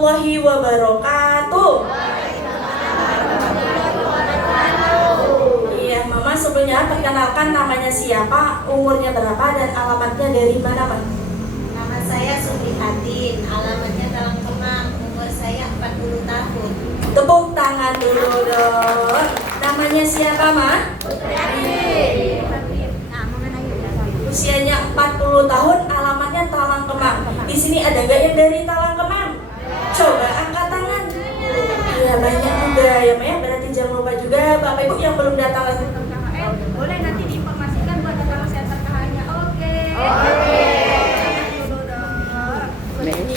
warahmatullahi wabarakatuh. Iya, Mama sebelumnya perkenalkan namanya siapa, umurnya berapa, dan alamatnya dari mana, Ma? Nama saya Subrihatin, alamatnya Talang Kemang, umur saya 40 tahun. Tepuk tangan dulu dong. Namanya siapa, Ma? Usianya 40 tahun, alamatnya Talang Kemang. Di sini ada nggak yang dari Talang Kemang? Coba angkat tangan. Ya banyak juga ya, Ma, ya. Berarti jangan lupa juga Bapak Ibu yang belum datang lagi. Boleh nanti diinformasikan buat datang ke center KH-nya. Oke.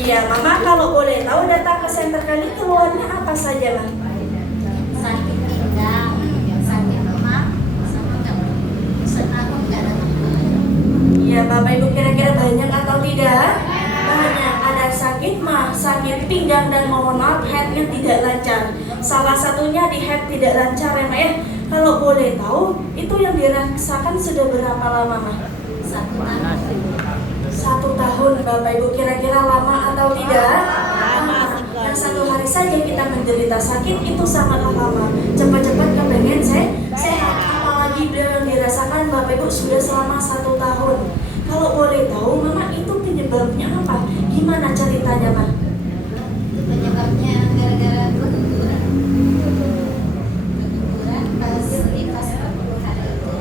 Iya, Mama kalau boleh tahu datang ke center kali keluhannya apa saja, Ma? Sakit pinggang, sakit lemah, sama nggak senang nggak datang bulan. Iya, Bapak Ibu kira-kira banyak atau tidak? Banyak. Ada sakit mah, sakit pinggang, dan mohon maaf headnya tidak lancar. Salah satunya di head tidak lancar ya, Ma, ya. Kalau boleh tahu, itu yang dirasakan sudah berapa lama, Ma? 1 tahun. 1 tahun, Bapak Ibu kira-kira lama atau tidak? Lama. Yang 1 hari saja kita menderita sakit itu sangatlah lama. Cepat-cepat kepengen sehat. Apalagi beliau yang dirasakan Bapak Ibu sudah selama 1 tahun. Kalau boleh tahu, Mama itu penyebabnya apa? Gimana ceritanya, Ma? Itu penyebabnya gara-gara keguguran. Keguguran pas lintas 40 hari itu.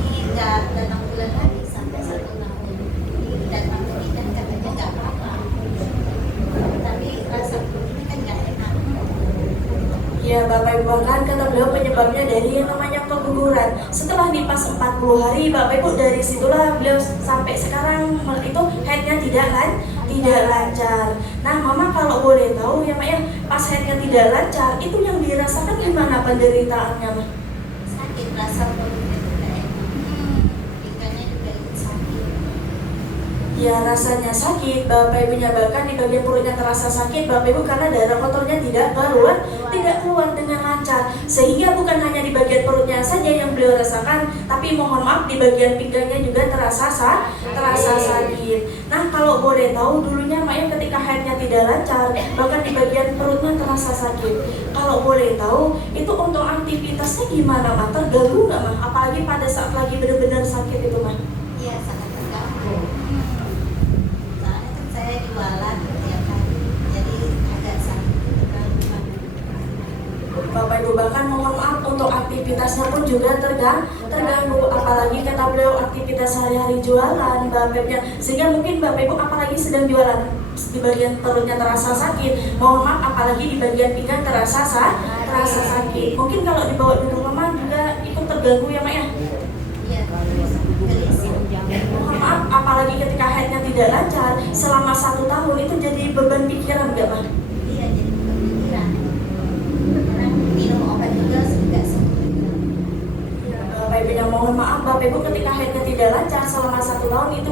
Ini nggak datang bulan lagi sampai 1 tahun. Ini datang ke bidan katanya nggak apa-apa. Tapi rasa ini kan nggak enak. Ya, Bapak Ibu kan kata beliau penyebabnya dari yang namanya keguguran. Setelah di pas 40 hari, Bapak Ibu dari situlah beliau sampai sekarang itu headnya tidak lancar. Nah, Mama kalau boleh tahu ya, Ma, ya, pas headnya tidak lancar, itu yang dirasakan gimana penderitaannya, Ma? Sakit rasa perutnya tuh nggak enak. Pinggangnya juga ikut sakit. Ya, rasanya sakit, Bapak Ibunya bahkan di bagian perutnya terasa sakit, Bapak Ibu, karena darah kotornya tidak keluar dengan lancar. Sehingga bukan hanya di bagian perutnya saja yang beliau rasakan, tapi mohon maaf di bagian pinggangnya juga terasa sakit. Nah, kalau boleh tahu dulunya, Ma, ya, ketika headnya tidak lancar, bahkan di bagian perutnya terasa sakit. Kalau boleh tahu, itu untuk aktivitasnya gimana, Ma? Terganggu nggak, Ma? Apalagi pada saat lagi benar-benar sakit itu, Ma? Iya, sangat terganggu. Soalnya kan saya jualan tiap hari, jadi agak sakit terganggu. Bapak Ibu bahkan mohon maaf untuk aktivitasnya pun juga terganggu, apalagi kata beliau aktivitas sehari-hari jualan Bapak Ibu, sehingga mungkin Bapak Ibu apalagi sedang jualan di bagian perutnya terasa sakit, mohon maaf apalagi di bagian pinggang terasa sakit. Mungkin kalau dibawa duduk lemah juga ikut terganggu ya, Ma, ya. Iya, gelisah. Mohon maaf apalagi ketika headnya tidak lancar selama 1 tahun itu jadi beban pikiran nggak, Ma? Iya, jadi kepikiran. Karena minum obat juga nggak sembuh. Bapak Ibu yang mohon maaf, Bapak Ibu ketika headnya tidak lancar selama 1 tahun itu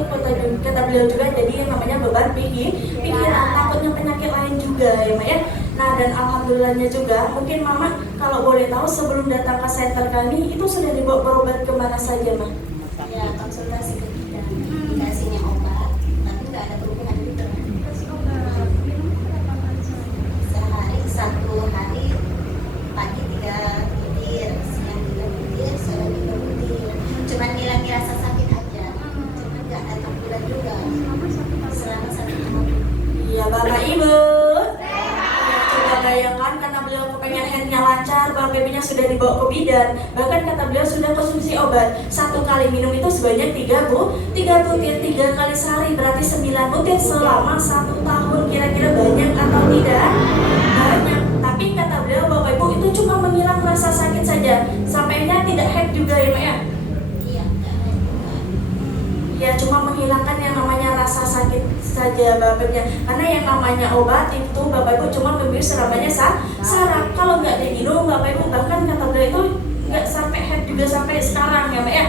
kata beliau juga jadi yang namanya beban pikiran, takutnya penyakit lain juga ya, Ma, ya. Nah, dan alhamdulillahnya juga mungkin Mama kalau boleh tahu sebelum datang ke center kami itu sudah dibawa berobat kemana saja, Ma? Ya, konsultasi ke bidan. Dikasihnya obat, tapi nggak ada perubahan juga. Sehari 1 hari, pagi 3 butir, siang 3 butir, sore 3 butir. Cuman ngilangin rasa sakit aja. Cuman nggak datang bulan juga. Selama 1 tahun. Iya, Bapak Ibu. Coba bayangkan karena beliau kepengen headnya lancar, Bapak Ibunya sudah dibawa ke bidan. Bahkan kata beliau sudah konsumsi obat. 1 kali minum itu sebanyak 3 butir 3 kali sehari, berarti 9 butir selama 1 tahun. Kira-kira banyak atau tidak? Banyak. Tapi kata beliau Bapak Ibu itu cuma menghilang rasa sakit saja. Sampainya tidak head juga ya, Ma, ya. Iya, nggak ada juga. Ya cuma menghilangkan yang namanya rasa sakit saja Bapak Ibu. Karena yang namanya obat itu Bapak Ibu cuma membius namanya saraf. Kalau nggak diminum Bapak Ibu, bahkan kata beliau itu nggak sampai head juga sampai sekarang ya, Ma, ya.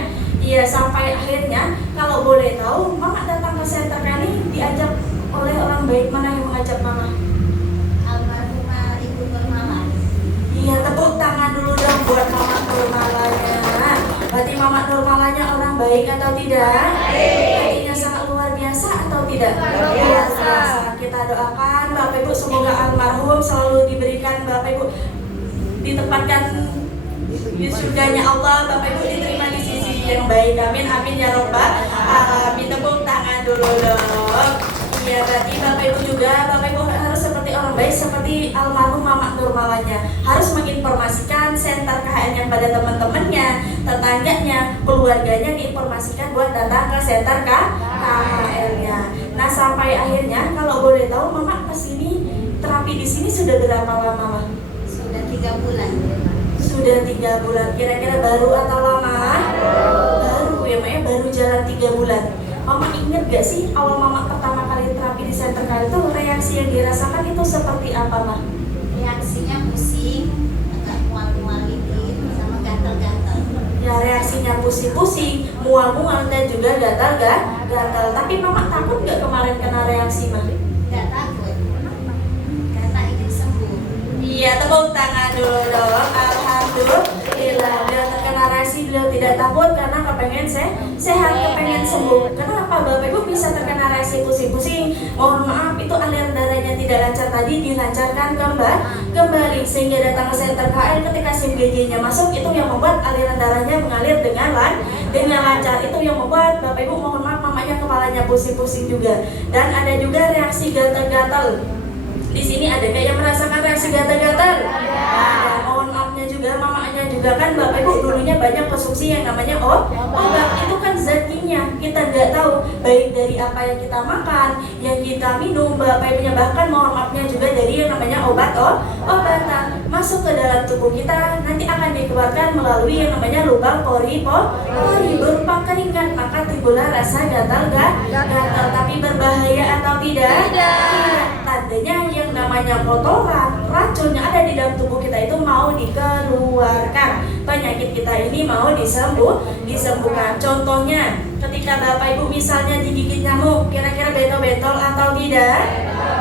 Iya, sampai akhirnya kalau boleh tahu Mama datang ke center kali diajak oleh orang baik, mana yang mengajak Mama? Almarhumah Ibu Nurmalah. Iya, tepuk tangan dulu dong buat Mama Nurmalanya. Berarti Mama Nurmalanya orang baik atau tidak? Artinya sangat luar biasa atau tidak? Luar Luar biasa. biasa. Kita doakan Bapak Ibu semoga almarhum selalu diberikan Bapak Ibu ditempatkan di surganya Allah, Bapak Ibu diterima di sisi yang baik. Amin amin ya robbal alamin. Tepuk tangan dulu dong. Iya, berarti Bapak Ibu juga, Bapak Ibu harus seperti orang baik, seperti almarhum Mama Nurmawanya, harus menginformasikan senter KHN pada teman-temannya, tetangganya, keluarganya, diinformasikan buat datang ke senter KHN-nya. Nah, sampai akhirnya kalau boleh tahu Mama kesini terapi di sini sudah berapa lama, Mama? Sudah 3 bulan. Sudah 3 bulan. Kira-kira baru atau lama? Baru ya, Mak, baru jalan 3 bulan. Mama ingat gak sih awal Mama pertama kali terapi di senter KHN itu reaksi yang dirasakan itu seperti apa, Mah? Reaksinya pusing, agak mual-mual dikit, sama gatal-gatal. Ya, reaksinya pusing-pusing, mual-mual dan juga gatal. Tapi Mama takut gak kemarin kena reaksi, Mah? Nggak takut, karena ingin sembuh. Iya, tepuk tangan dulu dong. Alhamdulillah, beliau terkena reaksi, beliau tidak takut karena kepengen sehat, kepengen sembuh. Kenapa Bapak Ibu bisa terkena reaksi pusing-pusing? Mohon maaf, itu aliran darahnya tidak lancar tadi dilancarkan kembali sehingga datang ke senter KHN ketika SIM GJ-nya masuk, itu yang membuat aliran darahnya mengalir dengan lancar. Itu yang membuat Bapak Ibu mohon maaf mamanya kepalanya pusing-pusing juga. Dan ada juga reaksi gatal-gatal. Di sini ada nggak yang merasakan reaksi gatal-gatal? Ada. Mohon maafnya juga, mamanya juga kan Bapak Ibu dulunya banyak konsumsi yang namanya obat. Itu kan zat kimia, kita nggak tahu baik dari apa yang kita makan, yang kita minum, Bapak Ibunya bahkan mohon maafnya juga dari yang namanya obatan masuk ke dalam tubuh kita, nanti akan dikeluarkan melalui yang namanya lubang pori berupa keringat, maka timbullah rasa gatal. Tapi berbahaya atau tidak? Tandanya yang namanya kotoran, racun yang ada di dalam tubuh kita itu mau dikeluarkan, penyakit kita ini mau disembuhkan. Contohnya ketika Bapak Ibu misalnya digigit nyamuk, kira-kira betol-betol atau tidak?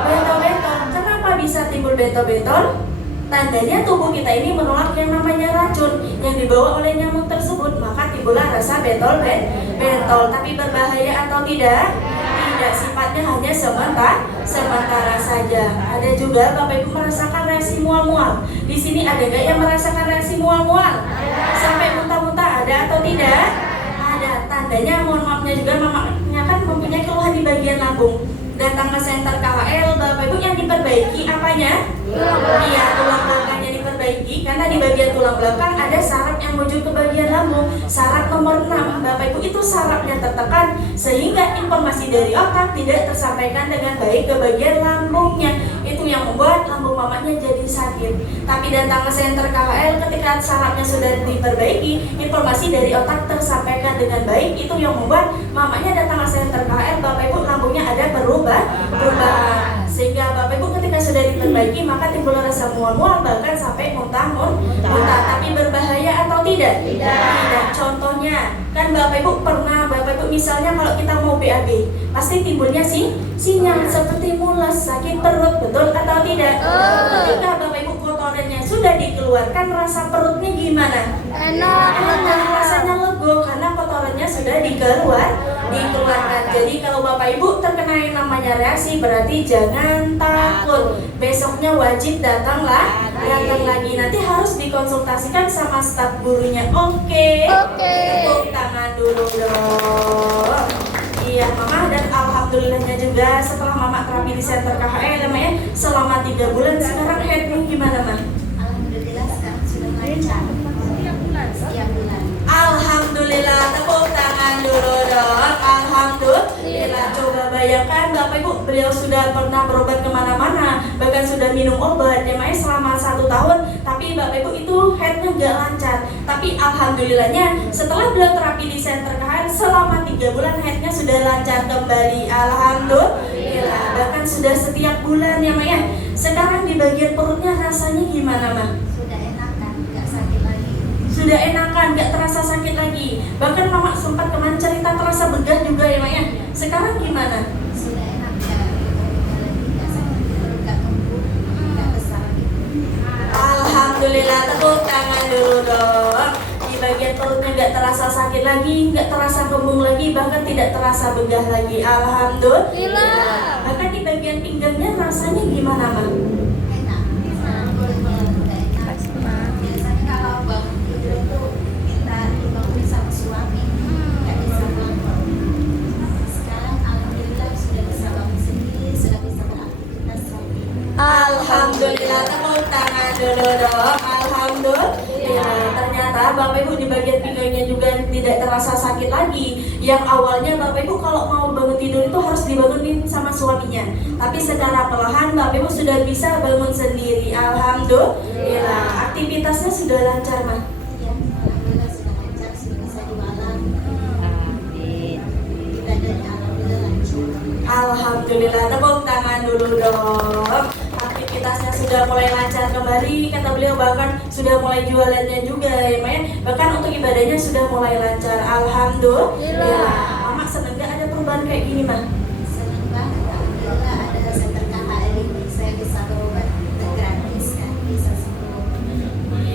Betol-betol. Kenapa bisa timbul betol-betol? Tandanya tubuh kita ini menolak yang namanya racun yang dibawa oleh nyamuk tersebut, maka timbullah rasa betol. Tapi berbahaya atau tidak? Tidak, sifatnya hanya sementara saja. Ada juga Bapak Ibu merasakan reaksi mual-mual. Di sini ada nggak yang merasakan reaksi mual-mual? Sampai muntah-muntah ada atau tidak? Ada. Tandanya mohon maafnya juga mamanya kan mempunyai keluhan di bagian lambung. Datang ke senter KHL, Bapak Ibu yang diperbaiki apanya? Iya, tulang belakangnya diperbaiki karena di bagian tulang belakang ada saraf yang menuju ke bagian lambung. Saraf nomor 6, Bapak Ibu, itu sarafnya tertekan sehingga informasi dari otak tidak tersampaikan dengan baik ke bagian lambungnya. Itu yang membuat lambung mamanya jadi sakit. Tapi datang ke senter KHL ketika sarafnya sudah diperbaiki, informasi dari otak tersampaikan dengan baik. Itu yang membuat mamanya datang ke senter KHL, Bapak Ibu, lambungnya ada perubahan. Sehingga Bapak Ibu ketika sudah diperbaiki maka timbul rasa mual-mual bahkan sampai muntah. Tapi berbahaya atau tidak? Tidak. Contohnya kan Bapak Ibu pernah, Bapak Ibu misalnya kalau kita mau BAB pasti timbulnya sinyal seperti mules, sakit perut, betul atau tidak? Ketika Bapak Ibu kotorannya sudah dikeluarkan, rasa perutnya gimana? Enak, rasanya lego karena kotorannya sudah dikeluarkan. Jadi kalau Bapak Ibu terkena yang namanya reaksi berarti jangan takut. Besoknya wajib datang lagi. Nanti harus dikonsultasikan sama staf gurunya. Oke. Tepuk tangan dulu dong. Iya, Mama, dan alhamdulillahnya juga setelah Mama terapi di senter KHN namanya selama 3 bulan, sekarang headnya gimana, Ma? Alhamdulillah sekarang sudah lancar. Setiap bulan. Alhamdulillah, tepuk tangan dulu dong. Alhamdulillah. Coba bayangkan Bapak Ibu, beliau sudah pernah berobat kemana-mana, bahkan sudah minum obat namanya selama 1 tahun, tapi Bapak Ibu itu headnya nggak lancar. Tapi alhamdulillahnya setelah beliau terapi di senter KHN selama 3 bulan headnya sudah lancar kembali. Alhamdulillah. Bahkan sudah setiap bulan ya, Maya. Sekarang di bagian perutnya rasanya gimana, Ma? Sudah enakan, nggak sakit lagi. Sudah enakan, nggak terasa sakit lagi. Bahkan Mama sempat kemarin cerita terasa begah juga ya, Maya. Sekarang gimana? Sudah enak ya, nggak sakit perut, nggak kembung, nggak besar gitu. Alhamdulillah, tepuk tangan dulu dong. Di bagian bagian perutnya nggak terasa sakit lagi, nggak terasa kembung lagi, bahkan tidak terasa begah lagi. Alhamdulillah. Bahkan di bagian pinggangnya rasanya gimana, Ma? Enak. Biasanya kalau bangun tidur tuh minta dibangunin sama suami, nggak bisa bangun. Sekarang alhamdulillah sudah bisa bangun sendiri, sudah bisa beraktivitas lagi. Alhamdulillah, tepuk tangan dulu dong. Alhamdulillah. Ternyata Bapak Ibu di bagian pinggangnya juga tidak terasa sakit lagi. Yang awalnya Bapak Ibu kalau mau bangun tidur itu harus dibangunin sama suaminya. Tapi secara perlahan Bapak Ibu sudah bisa bangun sendiri. Alhamdulillah. Aktivitasnya sudah lancar, Ma. Ya, alhamdulillah sudah lancar, sudah bisa jualan. Ibadahnya alhamdulillah lancar. Alhamdulillah, tepuk tangan dulu dong. Aktivitasnya sudah mulai lancar kembali, kata beliau, bahkan sudah mulai jualannya juga ya, Ma, ya. Bahkan untuk ibadahnya sudah mulai lancar. Alhamdulillah. Mama seneng gak ada perubahan kayak gini, Ma? Senang banget, alhamdulillah ada center KHL ini, saya bisa berobat gratis kan, bisa sembuh.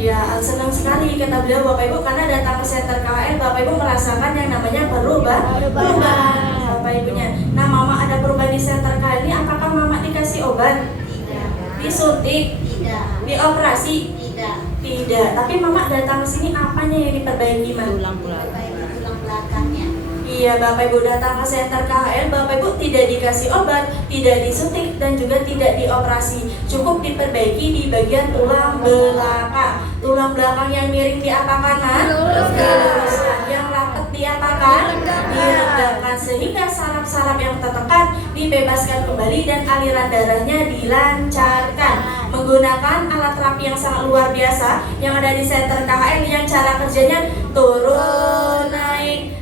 Iya, senang sekali kata beliau Bapak Ibu, karena datang ke center KHL Bapak Ibu merasakan yang namanya perubahan Bapak Ibunya. Nah, Mama ada perubahan di center KHL ini, apakah Mama dikasih obat? Tidak, Disuntik? tidak, Dioperasi? tidak. Tidak. Tapi Mama datang ke sini apanya yang diperbaiki, Ma? Perbaiki tulang belakangnya. Iya, Bapak Ibu datang ke center KHL, Bapak Ibu tidak dikasih obat, tidak disuntik, dan juga tidak dioperasi. Cukup diperbaiki di bagian tulang belakang. Tulang belakang yang miring diapakan, Ma? Diluruskan. Yang rapat diapakan? Diregangkan, sehingga saraf-saraf yang tertekan dibebaskan kembali dan aliran darahnya dilancarkan. Menggunakan alat terapi yang sangat luar biasa yang ada di center KHL, yang cara kerjanya turun naik,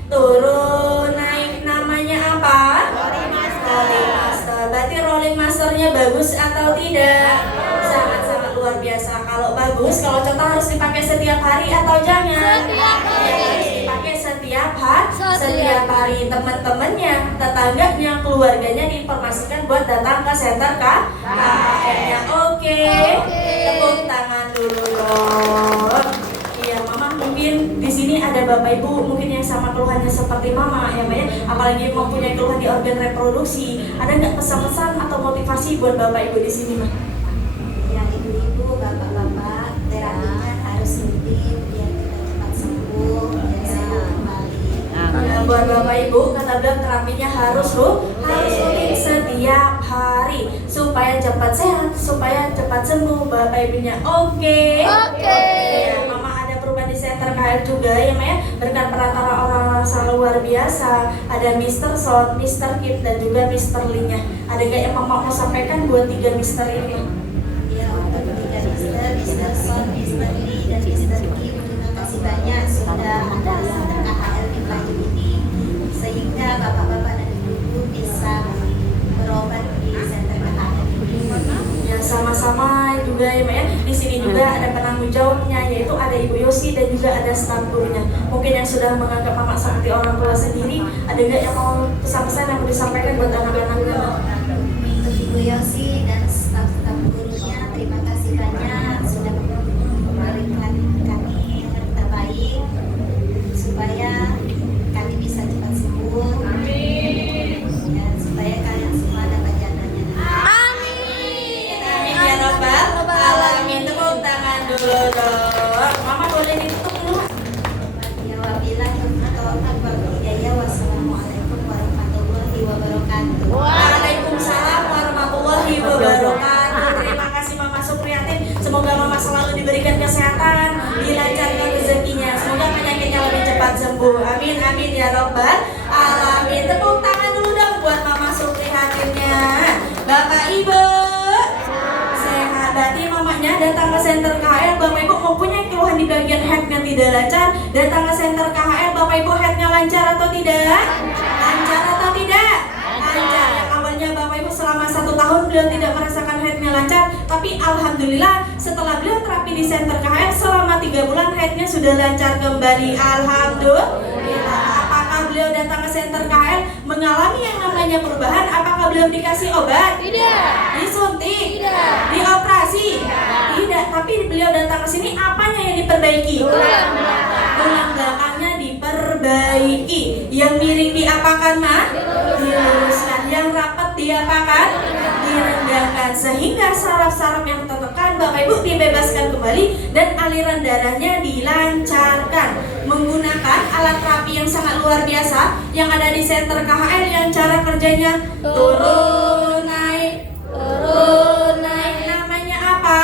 namanya apa? Rolling master. Berarti rolling masternya bagus atau tidak? Sangat-sangat luar biasa. Kalau bagus, kalau contoh harus dipakai setiap hari atau jangan? Harus dipakai setiap hari. Teman-temannya, tetangganya, keluarganya diinformasikan buat datang ke center KHL-nya. Oke. Tepuk tangan dulu dong. Iya, Mama mungkin di sini ada Bapak Ibu mungkin yang sama keluhannya seperti Mama ya, Ma, ya. Apalagi mempunyai keluhan di organ reproduksi. Ada nggak pesan-pesan atau motivasi buat Bapak Ibu di sini, Ma? Ya, ibu-ibu, bapak-bapak, terapinya harus rutin biar kita cepat sembuh, biar sehat kembali. Nah, buat Bapak Ibu, kata beliau terapinya harus rutin setiap hari supaya cepat sehat, supaya cepat sembuh Bapak Ibunya. Oke. Ya, Mama ada perubahan di center KHL juga ya, Ma, ya. Berkat perantara orang-orang sangat luar biasa. Ada Mr. Son, Mr. Kip, dan juga Mr. Lee-nya. Ada nggak yang Mama mau sampaikan buat 3 Mr. ini, Ma? Ya, untuk ketiga Mr. Son, Mr. Lee, dan Mr. Kim, terima kasih banyak sudah ada center KHL di Melayu ini, sehingga bapak-bapak dan ibu-ibu bisa berobat di center KHL ini. Ya, sama-sama juga ya, Ma, ya. Di sini juga ada penanggung jawabnya, yaitu ada Ibu Yosi dan juga ada staf gurunya. Mungkin yang sudah menganggap Mama seperti orang tua sendiri, ada nggak yang mau pesan-pesan yang mau disampaikan buat anak-anaknya, Ma? Untuk Ibu Yosi dan staf-staf gurunya, terima kasih banyak sudah memberikan kami yang terbaik supaya kami bisa cepat sembuh. Ya, supaya kalian semua dapat jannahnya. Amin ya Rabbal Alamin. Tepuk tangan dulu dong. Mama boleh ditutup dulu, Ma? Ya, wabillahi taufiq wal hidayah. Wassalamualaikum warahmatullahi wabarakatuh. Waalaikumsalam warahmatullahi wabarakatuh. Terima kasih Mama Supriyatin. Semoga Mama selalu diberikan kesehatan, dilancarkan rezekinya. Semoga penyakitnya lebih cepat sembuh. Amin amin ya Rabbal Alamin. Tepuk tangan dulu dong buat Mama Supriyatinnya. Bapak Ibu sehat. Berarti mamanya datang ke center KHL. Bapak Ibu mempunyai keluhan di bagian headnya tidak lancar, datang ke center KHL. Bapak Ibu headnya lancar atau tidak? Lancar atau tidak? Lancar. Yang awalnya Bapak Ibu selama 1 tahun beliau tidak merasakan headnya lancar, tapi alhamdulillah setelah beliau terapi di center KHL selama 3 bulan headnya sudah lancar kembali. Alhamdulillah. Apakah beliau datang ke center KHL mengalami yang namanya perubahan? Apakah beliau dikasih obat? Tidak. Disuntik? Tidak. Dioperasi? Tidak. Tapi beliau datang ke sini apanya yang diperbaiki? Tulang belakang. diperbaiki. Yang miring diapakan, Ma? Diluruskan. Yang rapat diapakan? Direndahkan. Sehingga saraf-saraf yang tertekan Bapak Ibu dibebaskan kembali dan aliran darahnya dilancarkan menggunakan alat terapi yang sangat luar biasa yang ada di Center KHL, yang cara kerjanya turun naik, namanya apa?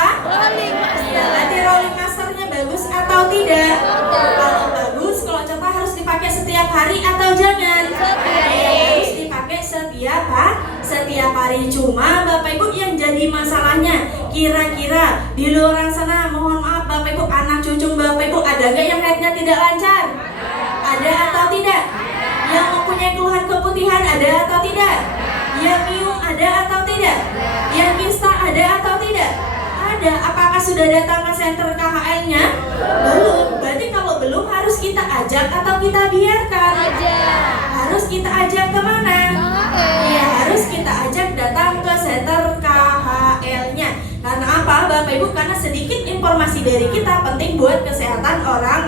Ya, nanti rolling masternya bagus atau tidak? Kalau bagus, kalau contoh harus dipakai setiap hari atau jangan? Harus dipakai setiap hari. Cuma Bapak Ibu yang jadi masalahnya, kira-kira di luar sana, mohon maaf Bapak Ibu, anak cucu Bapak Ibu ada nggak yang haidnya tidak lancar? Ada atau tidak? Yang mempunyai keluhan keputihan ada atau tidak? Yang piung ada atau tidak? Yang kista ada atau tidak? Ada. Apakah sudah datang ke Center KHL-nya? Belum. Berarti kalau belum harus kita ajak atau kita biarkan? Harus kita ajak kemana? Ya, harus kita ajak datang ke Center KHL-nya. Karena apa Bapak Ibu? Karena sedikit informasi dari kita penting buat kesehatan orang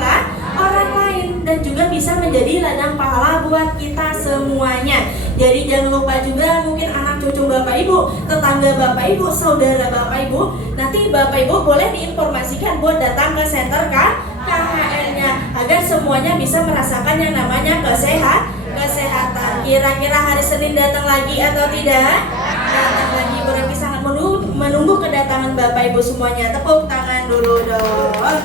lain dan juga bisa menjadi ladang pahala buat kita semuanya. Jadi jangan lupa juga mungkin anak cucu Bapak Ibu, tetangga Bapak Ibu, saudara Bapak Ibu, nanti Bapak Ibu boleh diinformasikan buat datang ke Center KHL-nya agar semuanya bisa merasakan yang namanya kesehatan. Kira-kira hari Senin datang lagi atau tidak? Datang lagi, berarti sangat menunggu kedatangan Bapak Ibu semuanya. Tepuk tangan dulu dong.